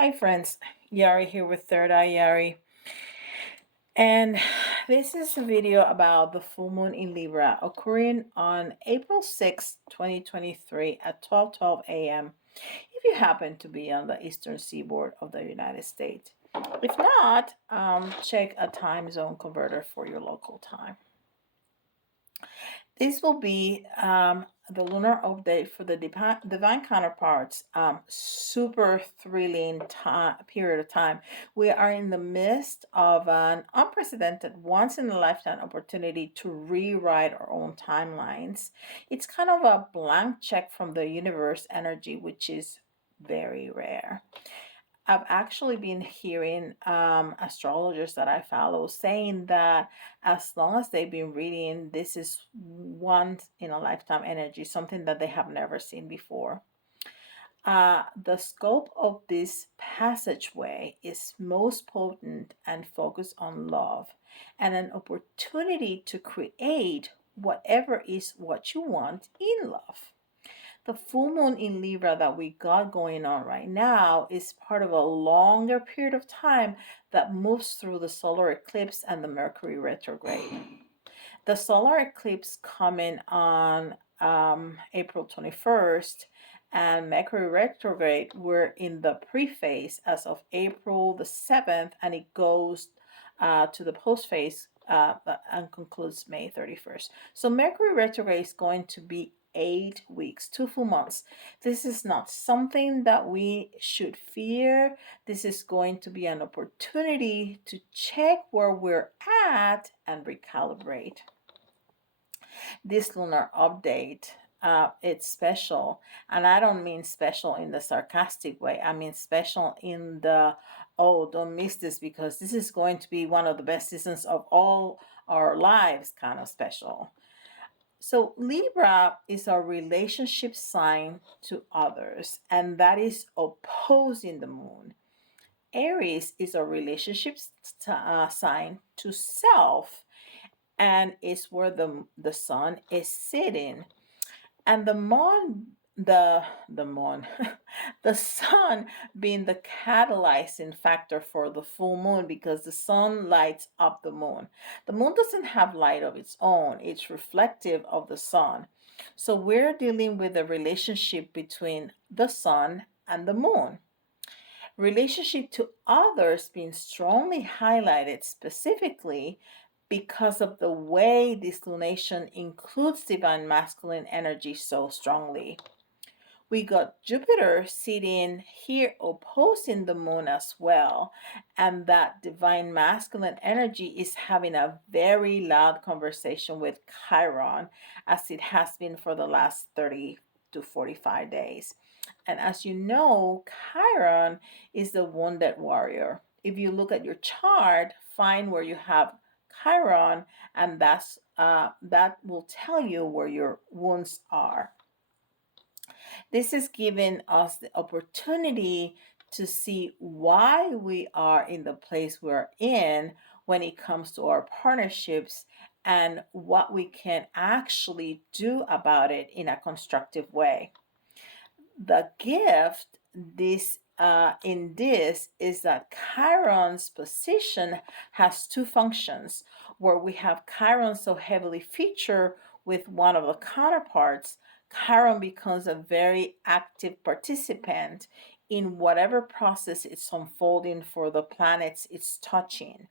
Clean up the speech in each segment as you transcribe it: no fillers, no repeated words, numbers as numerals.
Hi friends, Yari here with Third Eye Yari. And this is a video about the full moon in Libra occurring on April 6th, 2023 at 12:12 a.m. if you happen to be on the eastern seaboard of the United States. If not, check a time zone converter for your local time. This will be the lunar update for the divine counterparts. Super thrilling period of time. We are in the midst of an unprecedented, once in a lifetime opportunity to rewrite our own timelines. It's kind of a blank check from the universe energy, which is very rare. I've actually been hearing astrologers that I follow saying that as long as they've been reading, this is once in a lifetime energy, something that they have never seen before. The scope of this passageway is most potent and focused on love and an opportunity to create whatever is what you want in love. The full moon in Libra that we got going on right now is part of a longer period of time that moves through the solar eclipse and the Mercury retrograde. The solar eclipse coming on April 21st and Mercury retrograde we're in the pre-phase as of April the 7th, and it goes to the post-phase and concludes May 31st. So Mercury retrograde is going to be 8 weeks, 2 full months. This is not something that we should fear. This is going to be an opportunity to check where we're at and recalibrate. This lunar update, it's special, and I don't mean special in the sarcastic way. I mean special in the, oh, don't miss this because this is going to be one of the best seasons of all our lives kind of special. So Libra is a relationship sign to others, and that is opposing the moon. Aries is a relationship sign to self, and is where the sun is sitting. And the moon the sun being the catalyzing factor for the full moon, because the sun lights up the moon. The moon doesn't have light of its own, it's reflective of the sun. So we're dealing with a relationship between the sun and the moon. Relationship to others being strongly highlighted specifically because of the way this lunation includes divine masculine energy so strongly. We got Jupiter sitting here opposing the moon as well, and that divine masculine energy is having a very loud conversation with Chiron, as it has been for the last 30 to 45 days. And as you know, Chiron is the wounded warrior. If you look at your chart, find where you have Chiron, and that will tell you where your wounds are. This is giving us the opportunity to see why we are in the place we're in when it comes to our partnerships and what we can actually do about it in a constructive way. The gift in this is that Chiron's position has two functions, where we have Chiron so heavily featured with one of the counterparts. Chiron becomes a very active participant in whatever process it's unfolding for the planets it's touching.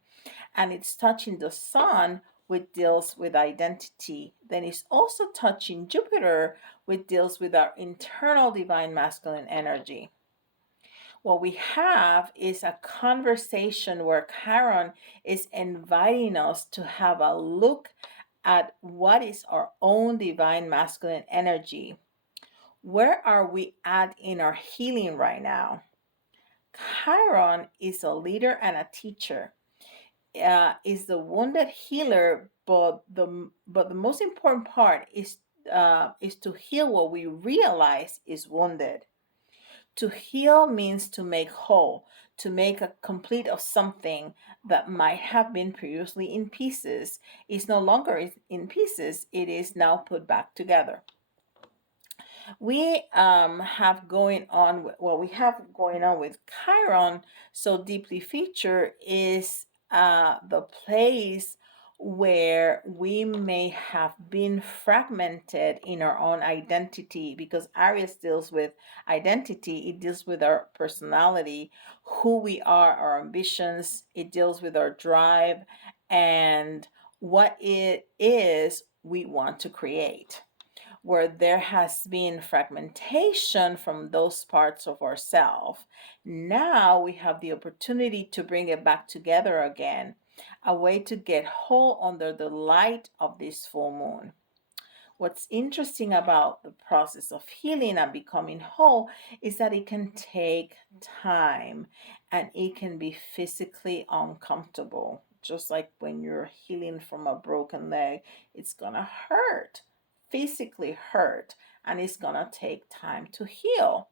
And it's touching the sun, which deals with identity. Then it's also touching Jupiter, which deals with our internal divine masculine energy. What we have is a conversation where Chiron is inviting us to have a look at what is our own divine masculine energy. Where are we at in our healing right now? Chiron is a leader and a teacher. Is the wounded healer, but the most important part is to heal what we realize is wounded. To heal means to make whole, to make a complete of something that might have been previously in pieces. Is no longer in pieces, it is now put back together. We have going on with Chiron so deeply featured is the place where we may have been fragmented in our own identity, because Aries deals with identity, it deals with our personality, who we are, our ambitions, it deals with our drive, and what it is we want to create. Where there has been fragmentation from those parts of ourselves, now we have the opportunity to bring it back together again, a way to get whole under the light of this full moon. What's interesting about the process of healing and becoming whole is that it can take time and it can be physically uncomfortable. Just like when you're healing from a broken leg, it's gonna hurt, physically hurt, and it's gonna take time to heal.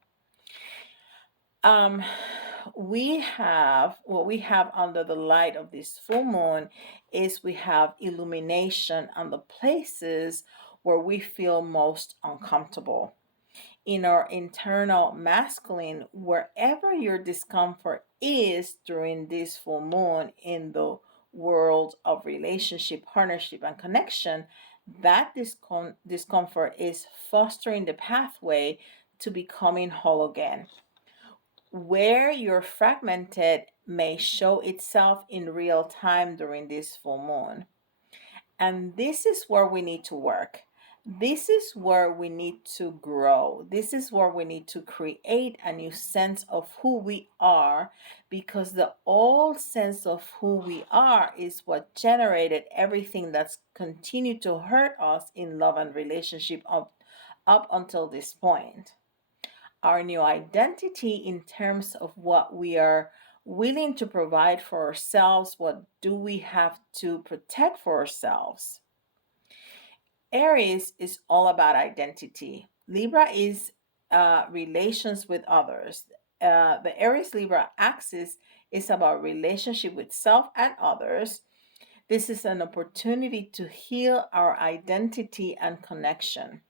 Um, we have what we have under the light of this full moon is we have illumination on the places where we feel most uncomfortable. In our internal masculine, wherever your discomfort is during this full moon in the world of relationship, partnership, and connection, that discomfort is fostering the pathway to becoming whole again. Where you're fragmented may show itself in real time during this full moon. And this is where we need to work. This is where we need to grow. This is where we need to create a new sense of who we are, because the old sense of who we are is what generated everything that's continued to hurt us in love and relationship up until this point. Our new identity in terms of what we are willing to provide for ourselves, what do we have to protect for ourselves. Aries is all about identity. Libra is relations with others. The Aries Libra axis is about relationship with self and others. This is an opportunity to heal our identity and connection,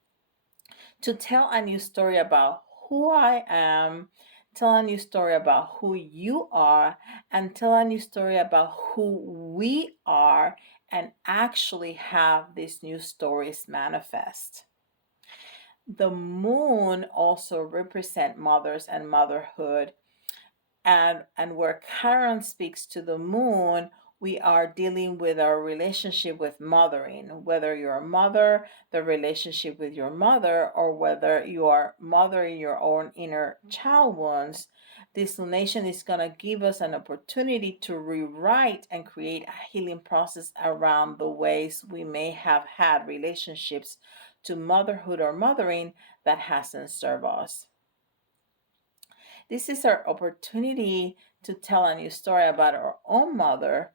to tell a new story about who I am, tell a new story about who you are, and tell a new story about who we are, and actually have these new stories manifest. The moon also represents mothers and motherhood, and where Chiron speaks to the moon, we are dealing with our relationship with mothering, whether you're a mother, the relationship with your mother, or whether you are mothering your own inner child wounds. This lunation is going to give us an opportunity to rewrite and create a healing process around the ways we may have had relationships to motherhood or mothering that hasn't served us. This is our opportunity to tell a new story about our own mother.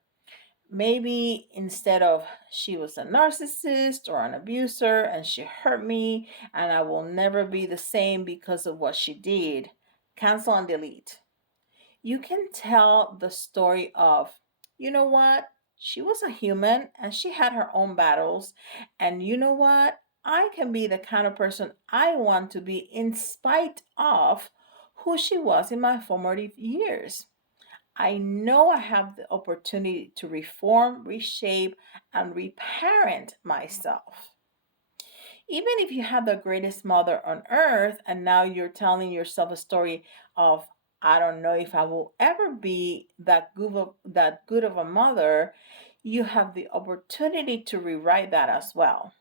Maybe instead of she was a narcissist or an abuser and she hurt me and I will never be the same because of what she did. Cancel and delete. You can tell the story of, you know what? She was a human and she had her own battles. And you know what? I can be the kind of person I want to be in spite of who she was in my formative years. I know I have the opportunity to reform, reshape, and reparent myself. Even if you had the greatest mother on earth and now you're telling yourself a story of, I don't know if I will ever be that good of a mother, you have the opportunity to rewrite that as well.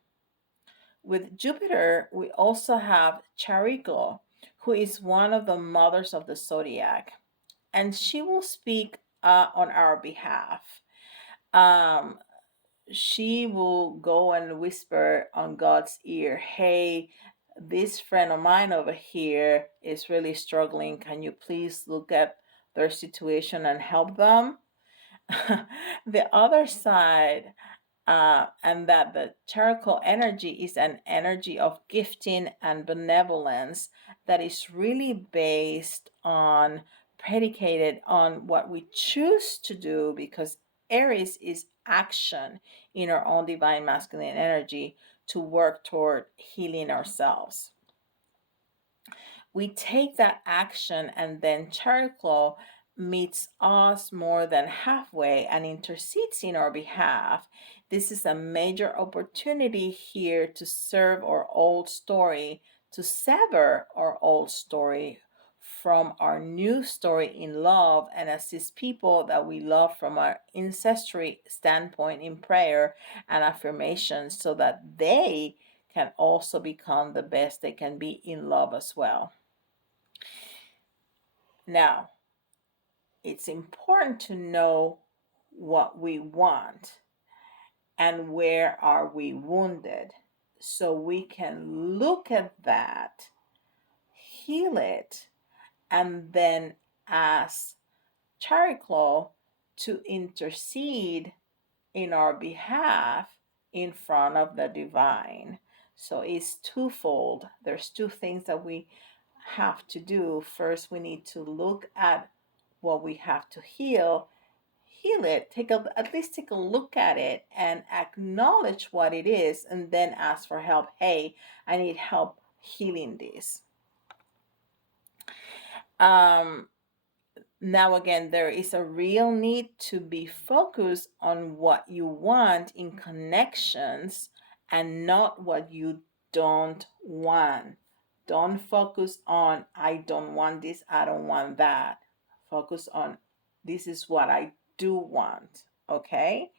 With Jupiter, we also have Chariklo, who is one of the mothers of the zodiac, and she will speak on our behalf. Um, she will go and whisper on God's ear, hey, this friend of mine over here is really struggling. Can you please look at their situation and help them? The other side, and that the charcoal energy is an energy of gifting and benevolence that is really based on, predicated on what we choose to do, because Aries is action in our own divine masculine energy to work toward healing ourselves. We take that action, and then Chariclo meets us more than halfway and intercedes in our behalf. This is a major opportunity here to serve our old story, to sever our old story from our new story in love, and assist people that we love from our ancestry standpoint in prayer and affirmation, so that they can also become the best they can be in love as well. Now, it's important to know what we want and where are we wounded, so we can look at that, heal it, and then ask Chariclo to intercede in our behalf in front of the divine. So it's twofold. There's two things that we have to do. First, we need to look at what we have to heal it, at least take a look at it and acknowledge what it is, and then ask for help. Hey, I need help healing this. Um, Now, again, there is a real need to be focused on what you want in connections and not what you don't want. Don't focus on, I don't want this, I don't want that. Focus on, this is what I do want. Okay?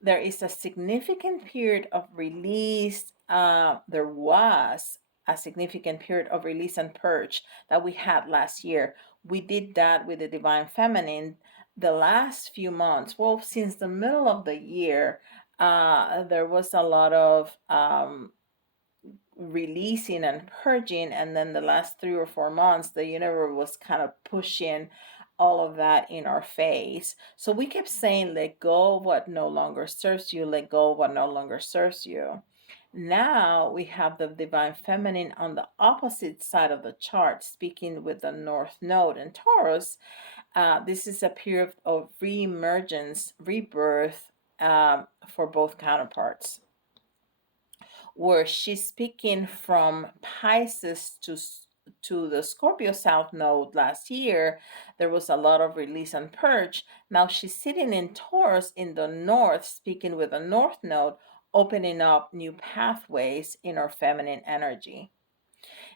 There is a significant period of release. There was a significant period of release and purge that we had last year. We did that with the Divine Feminine the last few months. Well, since the middle of the year, there was a lot of releasing and purging, and then the last 3 or 4 months the universe was kind of pushing all of that in our face. So we kept saying, let go of what no longer serves you, let go of what no longer serves you. Now we have the Divine Feminine on the opposite side of the chart, speaking with the North Node in Taurus. This is a period of re-emergence, rebirth, for both counterparts, where she's speaking from Pisces to the Scorpio South Node last year. There was a lot of release and purge. Now she's sitting in Taurus in the North, speaking with the North Node, opening up new pathways in our feminine energy.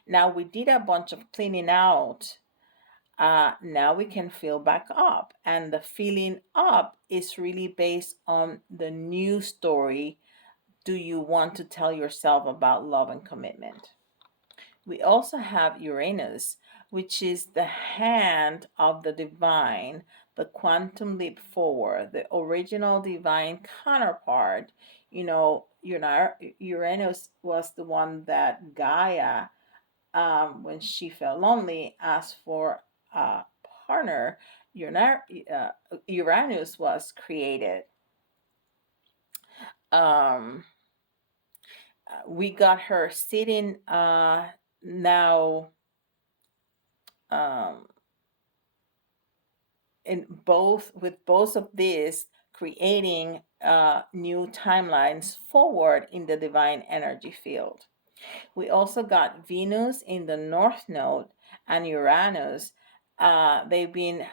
Now we did a bunch of cleaning out. Now we can feel back up, and the feeling up is really based on the new story do you want to tell yourself about love and commitment. We also have Uranus, which is the hand of the divine, the quantum leap forward, the original divine counterpart. Uranus was the one that Gaia, when she felt lonely, asked for a partner. Uranus was created. Um, we got her sitting now um, in both of these, creating new timelines forward in the divine energy field. We also got Venus in the North Node and Uranus. They've been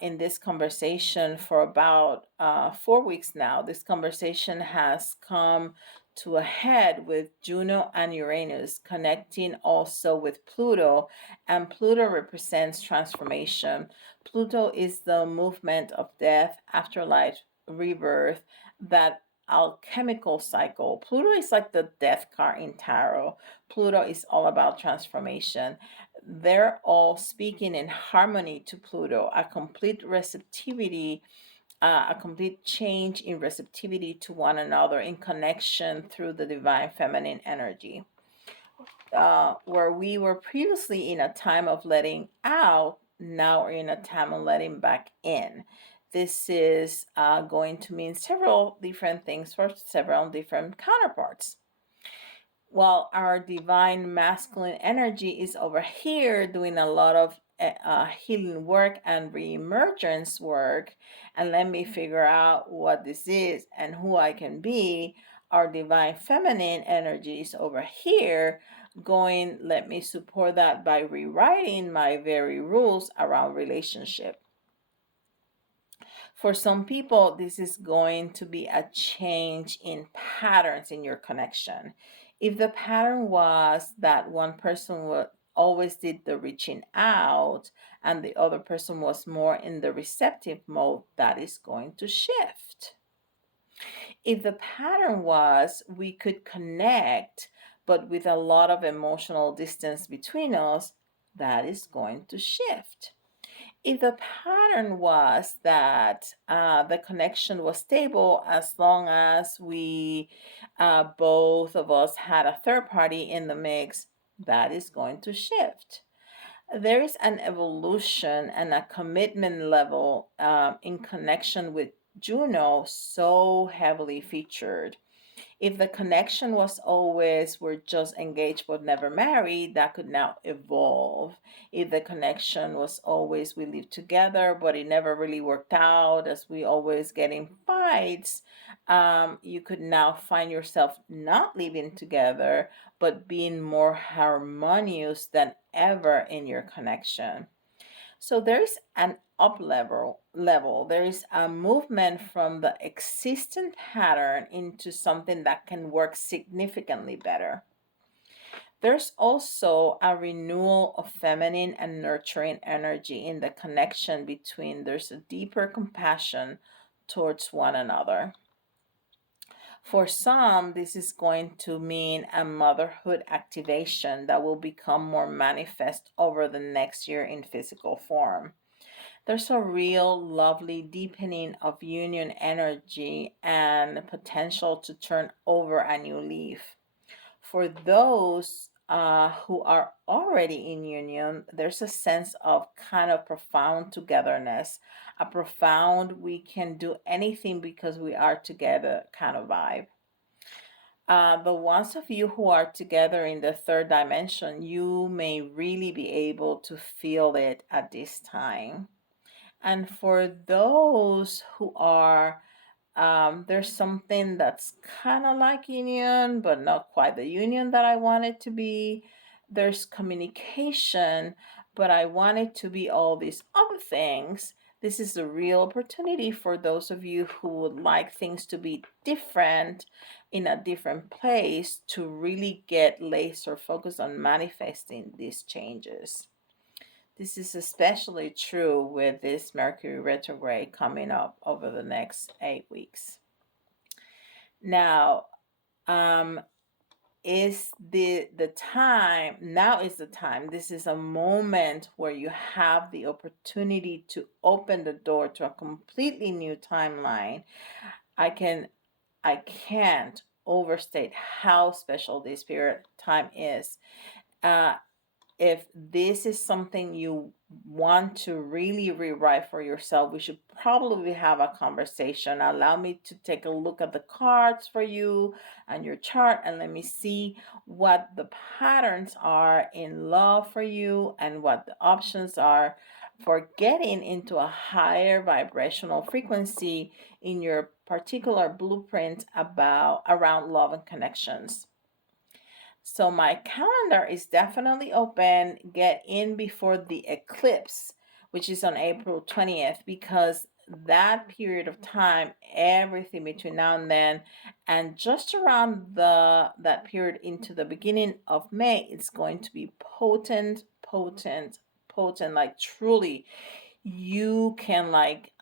in this conversation for about 4 weeks now. This conversation has come to a head with Juno and Uranus connecting also with Pluto, and Pluto represents transformation. Pluto is the movement of death, afterlife, rebirth, that alchemical cycle. Pluto is like the death card in tarot. Pluto is all about transformation. They're all speaking in harmony to Pluto, a complete receptivity, a complete change in receptivity to one another in connection through the divine feminine energy. Where we were previously in a time of letting out, now we're in a time of letting back in. This is going to mean several different things for several different counterparts. While our divine masculine energy is over here doing a lot of healing work and reemergence work, and let me figure out what this is and who I can be, our divine feminine energy is over here going, let me support that by rewriting my very rules around relationship. For some people, this is going to be a change in patterns in your connection. If the pattern was that one person always did the reaching out and the other person was more in the receptive mode, that is going to shift. If the pattern was we could connect, but with a lot of emotional distance between us, that is going to shift. If the pattern was that the connection was stable as long as we both of us had a third party in the mix, that is going to shift. There is an evolution and a commitment level in connection with Juno so heavily featured. If the connection was always we're just engaged but never married, that could now evolve. If the connection was always we live together but it never really worked out as we always get in fights, you could now find yourself not living together but being more harmonious than ever in your connection. So there's an up level. There is a movement from the existing pattern into something that can work significantly better. There's also a renewal of feminine and nurturing energy in the connection between there's a deeper compassion towards one another. For some, this is going to mean a motherhood activation that will become more manifest over the next year in physical form. There's a real lovely deepening of union energy and potential to turn over a new leaf. For those who are already in union, there's a sense of kind of profound togetherness, a profound we can do anything because we are together kind of vibe. The ones of you who are together in the third dimension, you may really be able to feel it at this time. And for those who are, there's something that's kind of like union, but not quite the union that I want it to be. There's communication, but I want it to be all these other things. This is a real opportunity for those of you who would like things to be different in a different place to really get laser focused on manifesting these changes. This is especially true with this Mercury retrograde coming up over the next 8 weeks. Now, is the time now is the time. This is a moment where you have the opportunity to open the door to a completely new timeline. I can't overstate how special this period time is. Uh, if this is something you want to really rewrite for yourself, we should probably have a conversation. Allow me to take a look at the cards for you and your chart, and let me see what the patterns are in love for you and what the options are for getting into a higher vibrational frequency in your particular blueprint about around love and connections. So my calendar is definitely open. Get in before the eclipse, which is on April 20th, because that period of time, everything between now and then, and just around that period into the beginning of May, it's going to be potent, potent, potent. Like truly, you can like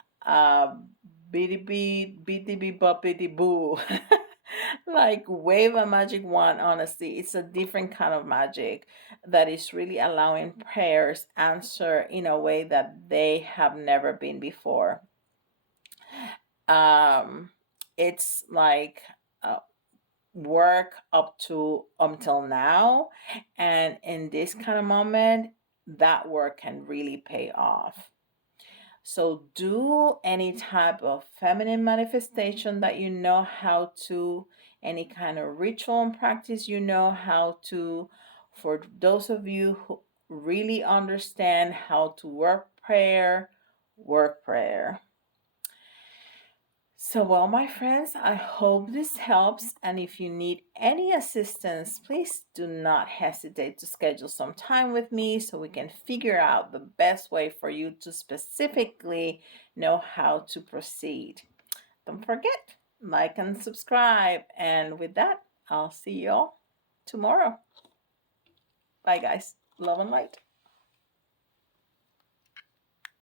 bitty bee, bitty bee, boppity boo. Like wave a magic wand. Honestly, it's a different kind of magic that is really allowing prayers answer in a way that they have never been before. um it's like work up to until now, and in this kind of moment that work can really pay off. So do any type of feminine manifestation that you know how to, any kind of ritual and practice you know how to. For those of you who really understand how to work prayer, work prayer. So, well, my friends, I hope this helps. And if you need any assistance, please do not hesitate to schedule some time with me so we can figure out the best way for you to specifically know how to proceed. Don't forget, like and subscribe. And with that, I'll see you all tomorrow. Bye, guys. Love and light.